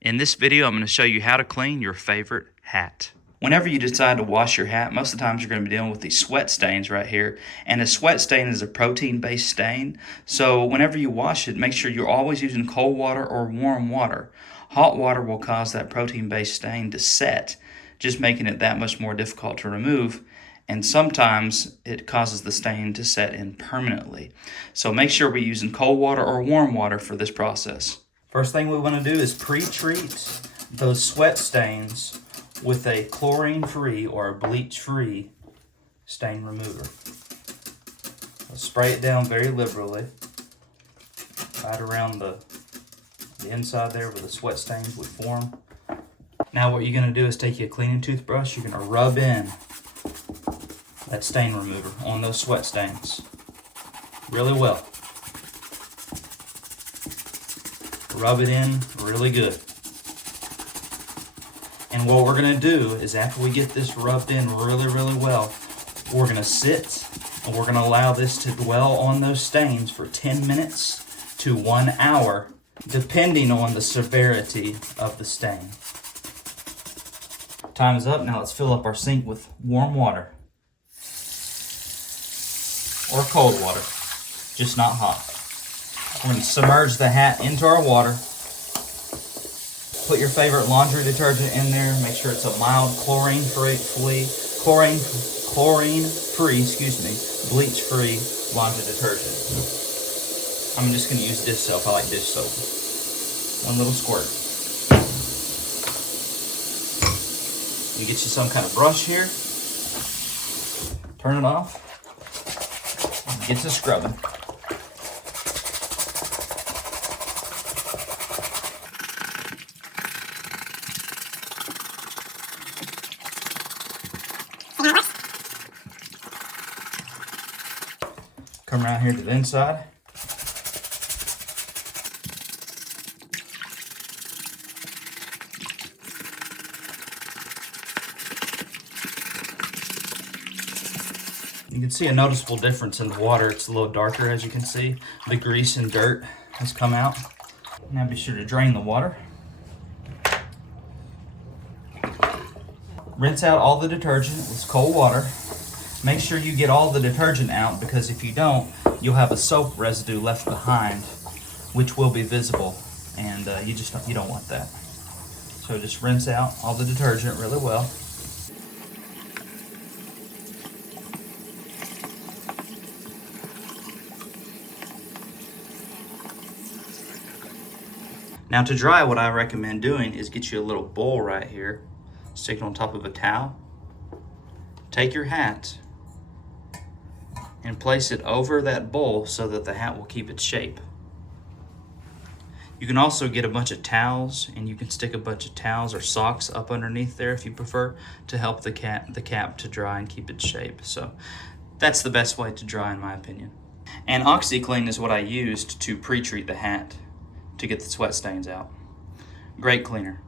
In this video, I'm going to show you how to clean your favorite hat. Whenever you decide to wash your hat, most of the times you're going to be dealing with these sweat stains right here. And a sweat stain is a protein-based stain. So whenever you wash it, make sure you're always using cold water or warm water. Hot water will cause that protein-based stain to set, just making it that much more difficult to remove. And sometimes it causes the stain to set in permanently. So make sure we're using cold water or warm water for this process. First thing we want to do is pre-treat those sweat stains with a chlorine-free or a bleach-free stain remover. Let's spray it down very liberally, right around the inside there where the sweat stains would form. Now what you're going to do is take your cleaning toothbrush, you're going to rub in that stain remover on those sweat stains really well. Rub it in really good. And what we're going to do is after we get this rubbed in really well, we're going to sit and we're going to allow this to dwell on those stains for 10 minutes to 1 hour, depending on the severity of the stain. Time is up. Now let's fill up our sink with warm water. Or cold water, just not hot. We're going to submerge the hat into our water. Put your favorite laundry detergent in there. Make sure it's a mild chlorine-free, bleach-free laundry detergent. I'm just going to use dish soap. I like dish soap. One little squirt. You get you some kind of brush here. Turn it off. Get to scrubbing. Come around here to the inside. You can see a noticeable difference in the water. It's a little darker, as you can see. The grease and dirt has come out. Now be sure to drain the water. Rinse out all the detergent with cold water. Make sure you get all the detergent out, because if you don't, you'll have a soap residue left behind, which will be visible, and you don't want that. So just rinse out all the detergent really well. Now to dry, what I recommend doing is get you a little bowl right here, stick it on top of a towel, take your hat and place it over that bowl so that the hat will keep its shape. You can also get a bunch of towels, and you can stick a bunch of towels or socks up underneath there if you prefer, to help the cap to dry and keep its shape. So that's the best way to dry, in my opinion. And OxiClean is what I used to pre-treat the hat to get the sweat stains out. Great cleaner.